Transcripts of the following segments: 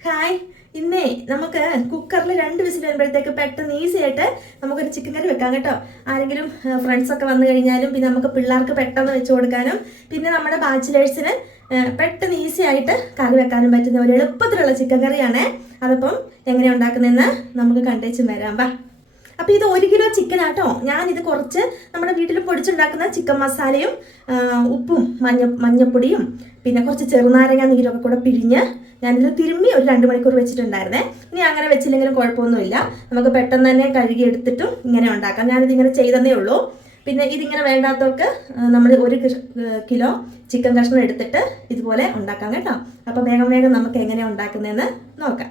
Hi ഇന്നേ നമുക്ക് കുക്കറിൽ രണ്ട് വിസിൽ വരുമ്പോഴത്തേക്ക് പെട്ടെന്ന് ഈസി ആയിട്ട് നമുക്കൊരു ചിക്കൻ കറി വെക്കാം കേട്ടോ. ആരെങ്കിലും ഫ്രണ്ട്സൊക്കെ വന്നു കഴിഞ്ഞാലും പിന്നെ നമുക്ക് പിള്ളേർക്ക് പെട്ടെന്ന് വെച്ച് കൊടുക്കാനും പിന്നെ നമ്മുടെ ബാച്ചിലേഴ്സിന് പെട്ടെന്ന് ഈസി ആയിട്ട് കറി വെക്കാനും പറ്റുന്ന ഒരു എളുപ്പത്തിലുള്ള ചിക്കൻ കറിയാണ് അതിപ്പം എങ്ങനെ ഉണ്ടാക്കുന്നതെന്ന് നമുക്ക് കണ്ടേച്ചും വരാം വാ. അപ്പോൾ ഇത് ഒരു കിലോ ചിക്കൻ ആട്ടോ. ഞാനിത് കുറച്ച് നമ്മുടെ വീട്ടിൽ പൊടിച്ചുണ്ടാക്കുന്ന ചിക്കൻ മസാലയും ഉപ്പും മഞ്ഞ മഞ്ഞപ്പൊടിയും പിന്നെ കുറച്ച് ചെറുനാരങ്ങ നീരൊക്കെ കൂടെ പിഴിഞ്ഞ് ഞാനിത് തിരുമ്മി ഒരു രണ്ട് മണിക്കൂർ വെച്ചിട്ടുണ്ടായിരുന്നേ. ഇനി അങ്ങനെ വെച്ചില്ലെങ്കിലും കുഴപ്പമൊന്നുമില്ല. നമുക്ക് പെട്ടെന്ന് തന്നെ കഴുകി എടുത്തിട്ടും ഇങ്ങനെ ഉണ്ടാക്കാം. ഞാനിത് ഇങ്ങനെ ചെയ്തതേ ഉള്ളൂ. പിന്നെ ഇതിങ്ങനെ വേണ്ടാത്തവർക്ക് നമ്മൾ ഒരു കിലോ ചിക്കൻ കഷ്ണം എടുത്തിട്ട് ഇതുപോലെ ഉണ്ടാക്കാം കേട്ടോ. അപ്പോൾ വേഗം വേഗം നമുക്ക് എങ്ങനെ ഉണ്ടാക്കുന്നതെന്ന് നോക്കാം.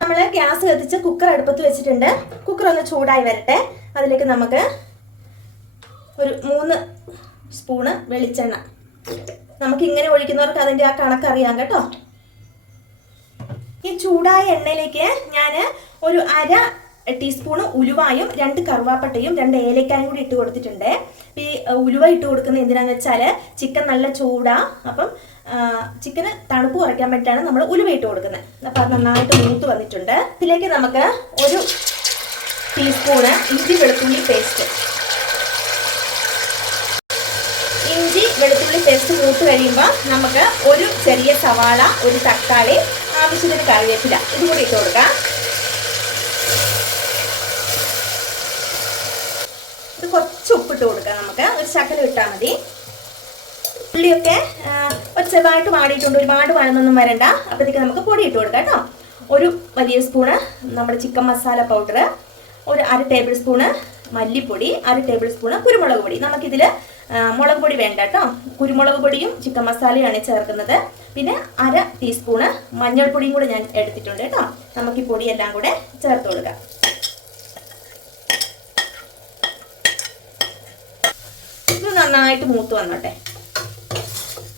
നമ്മൾ ഗ്യാസ് കത്തിച്ച് കുക്കർ അടുപ്പത്ത് വെച്ചിട്ടുണ്ട്. കുക്കർ ഒന്ന് ചൂടായി വരട്ടെ. അതിലേക്ക് നമുക്ക് ഒരു മൂന്ന് സ്പൂണ് വെളിച്ചെണ്ണ. നമുക്ക് ഇങ്ങനെ ഒഴിക്കുന്നവർക്ക് അതിന്റെ ആ കണക്കറിയാം കേട്ടോ. ഈ ചൂടായ എണ്ണയിലേക്ക് ഞാൻ ഒരു അര ടീസ്പൂണ് ഉലുവായും രണ്ട് കറുവാപ്പട്ടയും രണ്ട് ഏലക്കായും കൂടി ഇട്ട് കൊടുത്തിട്ടുണ്ട്. ഈ ഉലുവ ഇട്ട് കൊടുക്കുന്ന എന്തിനാന്ന് വെച്ചാൽ ചിക്കൻ നല്ല ചൂടാ. അപ്പം ചിക്കന് തണുപ്പ് കുറയ്ക്കാൻ വേണ്ടിയിട്ടാണ് നമ്മൾ ഉലുവ ഇട്ട് കൊടുക്കുന്നത്. അപ്പം അത് നന്നായിട്ട് മൂത്ത് വന്നിട്ടുണ്ട്. ഇതിലേക്ക് നമുക്ക് ഒരു ടീസ്പൂണ് ഇഞ്ചി വെളുത്തുള്ളി പേസ്റ്റ് ഇഞ്ചി വെളുത്തുള്ളി പേസ്റ്റ് മൂത്ത് കഴിയുമ്പോൾ നമുക്ക് ഒരു ചെറിയ സവാള ഒരു തക്കാളി ആവശ്യത്തിന് കറിവേപ്പില ഇത് കൂടി ഇട്ട് കൊടുക്കാം. ഇത് കുറച്ച് ഉപ്പിട്ട് കൊടുക്കാം നമുക്ക്. ഒരു ശകലം ഇട്ടാൽ മതി. ഉള്ളിയൊക്കെ ചെറുതായിട്ട് വാടിയിട്ടുണ്ട്. ഒരുപാട് വഴന്നൊന്നും വരണ്ട. അപ്പോഴത്തേക്ക് നമുക്ക് പൊടി ഇട്ട് കൊടുക്കാം കേട്ടോ. ഒരു വലിയ സ്പൂണ് നമ്മുടെ ചിക്കൻ മസാല പൗഡർ ഒരു അര ടേബിൾ സ്പൂണ് മല്ലിപ്പൊടി. അര ടേബിൾ സ്പൂണ് കുരുമുളക് പൊടി. നമുക്കിതിൽ മുളക് പൊടി വേണ്ട കേട്ടോ. കുരുമുളക് പൊടിയും ചിക്കൻ മസാലയാണ് ചേർക്കുന്നത്. പിന്നെ അര ടീസ്പൂണ് മഞ്ഞൾപ്പൊടിയും കൂടെ ഞാൻ എടുത്തിട്ടുണ്ട് കേട്ടോ. നമുക്ക് ഈ പൊടിയെല്ലാം കൂടെ ചേർത്ത് കൊടുക്കാം. ഇത് നന്നായിട്ട് മൂത്ത് വന്നോട്ടെ.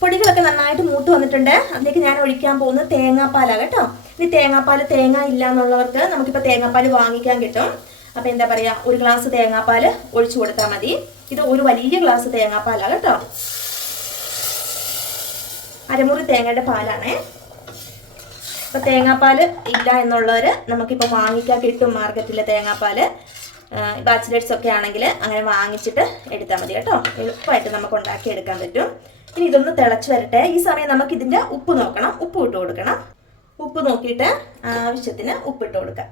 പൊടികളൊക്കെ നന്നായിട്ട് മൂത്ത് വന്നിട്ടുണ്ട്. അതിലേക്ക് ഞാൻ ഒഴിക്കാൻ പോകുന്നത് തേങ്ങാപ്പാലാണ് കേട്ടോ. ഇനി തേങ്ങാപ്പാൽ തേങ്ങ ഇല്ല എന്നുള്ളവർക്ക് നമുക്കിപ്പോൾ തേങ്ങാപ്പാൽ വാങ്ങിക്കാൻ കിട്ടും. അപ്പോൾ എന്താ പറയാ ഒരു ഗ്ലാസ് തേങ്ങാപ്പാൽ ഒഴിച്ചു കൊടുത്താൽ മതി. ഇത് ഒരു വലിയ ഗ്ലാസ് തേങ്ങാപ്പാലാണ് കേട്ടോ. അരമുറി തേങ്ങയുടെ പാലാണേ. അപ്പോൾ തേങ്ങാപ്പാൽ ഇല്ല എന്നുള്ളവർ നമുക്കിപ്പോൾ വാങ്ങിക്കാൻ കിട്ടും മാർക്കറ്റിലെ തേങ്ങാപ്പാൽ ബാച്ചിലേറ്റ്സ് ഒക്കെ ആണെങ്കിൽ അങ്ങനെ വാങ്ങിച്ചിട്ട് എടുത്താൽ മതി കേട്ടോ. എളുപ്പമായിട്ട് നമുക്ക് ഉണ്ടാക്കി എടുക്കാൻ പറ്റും. ഇനി ഇതൊന്ന് തിളച്ച് വരട്ടെ. ഈ സമയം നമുക്ക് ഇതിന്റെ ഉപ്പ് നോക്കണം. ഉപ്പ് ഇട്ട് കൊടുക്കണം. ഉപ്പ് നോക്കിയിട്ട് ആവശ്യത്തിന് ഉപ്പിട്ട് കൊടുക്കാം.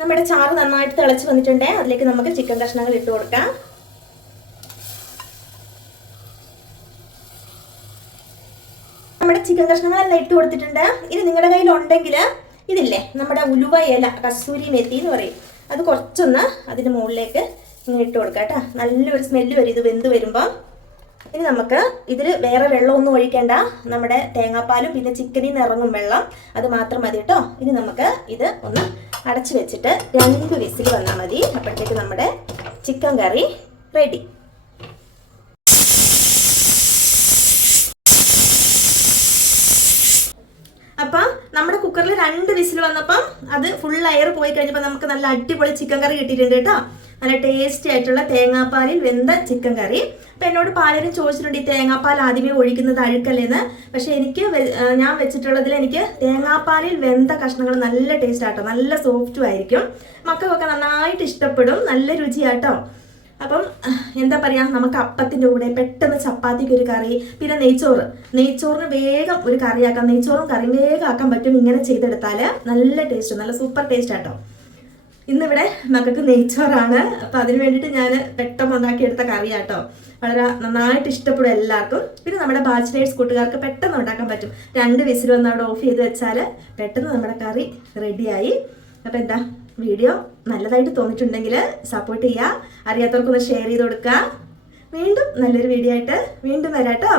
നമ്മുടെ ചാറ് നന്നായിട്ട് തിളച്ച് വന്നിട്ടുണ്ട് അതിലേക്ക് നമുക്ക് ചിക്കൻ കഷ്ണങ്ങൾ ഇട്ട് കൊടുക്കാം. നമ്മുടെ ചിക്കൻ കഷ്ണങ്ങളെല്ലാം ഇട്ട് കൊടുത്തിട്ടുണ്ട്. ഇനി നിങ്ങളുടെ കയ്യിൽ ഉണ്ടെങ്കിൽ ഇതില്ലേ നമ്മുടെ ഉലുവ ഇല കസൂരി മെത്തി എന്ന് പറയും. അത് കുറച്ചൊന്ന് അതിന് മുകളിലേക്ക് ഇങ്ങനെ ഇട്ട് കൊടുക്കാം കേട്ടോ. നല്ലൊരു സ്മെല്ല് വരും ഇത് വെന്ത് വരുമ്പോൾ ഇനി നമുക്ക് ഇതിൽ വേറെ വെള്ളമൊന്നും ഒഴിക്കേണ്ട. നമ്മുടെ തേങ്ങാപ്പാലും പിന്നെ ചിക്കനിൽ നിന്ന് ഇറങ്ങും വെള്ളം. അത് മാത്രം മതി കേട്ടോ. ഇനി നമുക്ക് ഇത് ഒന്ന് അടച്ചു വെച്ചിട്ട് രണ്ട് വിസിൽ വന്നാൽ മതി. അപ്പോഴത്തേക്ക് നമ്മുടെ ചിക്കൻ കറി റെഡി അപ്പം നമ്മുടെ കുക്കറിൽ രണ്ട് വിസിൽ വന്നപ്പം അത് ഫുൾ അയർ പോയി കഴിഞ്ഞപ്പോൾ നമുക്ക് നല്ല അടിപൊളി ചിക്കൻ കറി കിട്ടിയിട്ടുണ്ട് കേട്ടോ. നല്ല ടേസ്റ്റി ആയിട്ടുള്ള തേങ്ങാപ്പാലിൽ വെന്ത ചിക്കൻ കറി അപ്പം എന്നോട് പലരും ചോദിച്ചിട്ടുണ്ട് ഈ തേങ്ങാപ്പാൽ ആദ്യമേ ഒഴിക്കുന്നത് അഴുക്കല്ലേന്ന്? പക്ഷേ എനിക്ക് ഞാൻ വെച്ചിട്ടുള്ളതിൽ എനിക്ക് തേങ്ങാപ്പാലിൽ വെന്ത കഷ്ണങ്ങൾ നല്ല ടേസ്റ്റ് ആട്ടോ. നല്ല സോഫ്റ്റും ആയിരിക്കും. മക്കൾക്കൊക്കെ നന്നായിട്ട് ഇഷ്ടപ്പെടും. നല്ല രുചിയാട്ടോ. അപ്പം എന്താ പറയുക നമുക്ക് അപ്പത്തിന്റെ കൂടെ പെട്ടെന്ന് ചപ്പാത്തിക്ക് ഒരു കറി പിന്നെ നെയ്ച്ചോറ്. നെയ്ച്ചോറിന് വേഗം ഒരു കറിയാക്കാം നെയ്ച്ചോറും കറി വേഗം ആക്കാൻ പറ്റും ഇങ്ങനെ ചെയ്തെടുത്താൽ നല്ല ടേസ്റ്റ് നല്ല സൂപ്പർ ടേസ്റ്റ് ആട്ടോ. ഇന്നിവിടെ മക്കൾക്ക് നെയ്ച്ചോറാണ്. അപ്പം അതിന് വേണ്ടിയിട്ട് ഞാൻ പെട്ടെന്ന് ഉണ്ടാക്കിയെടുത്ത കറിയാട്ടോ. വളരെ നന്നായിട്ട് ഇഷ്ടപ്പെടും എല്ലാവർക്കും. പിന്നെ നമ്മുടെ ബാച്ചിലേഴ്സ് കൂട്ടുകാർക്ക് പെട്ടെന്ന് ഉണ്ടാക്കാൻ പറ്റും. രണ്ട് വിസിൽ വന്ന് അവിടെ ഓഫ് ചെയ്ത് വെച്ചാൽ പെട്ടെന്ന് നമ്മുടെ കറി റെഡിയായി അപ്പം എന്താ? വീഡിയോ നല്ലതായിട്ട് തോന്നിയിട്ടുണ്ടെങ്കിൽ സപ്പോർട്ട് ചെയ്യുക. അറിയാത്തവർക്കൊന്ന് ഷെയർ ചെയ്ത് കൊടുക്കുക. വീണ്ടും നല്ലൊരു വീഡിയോ ആയിട്ട് വീണ്ടും വരാം കേട്ടോ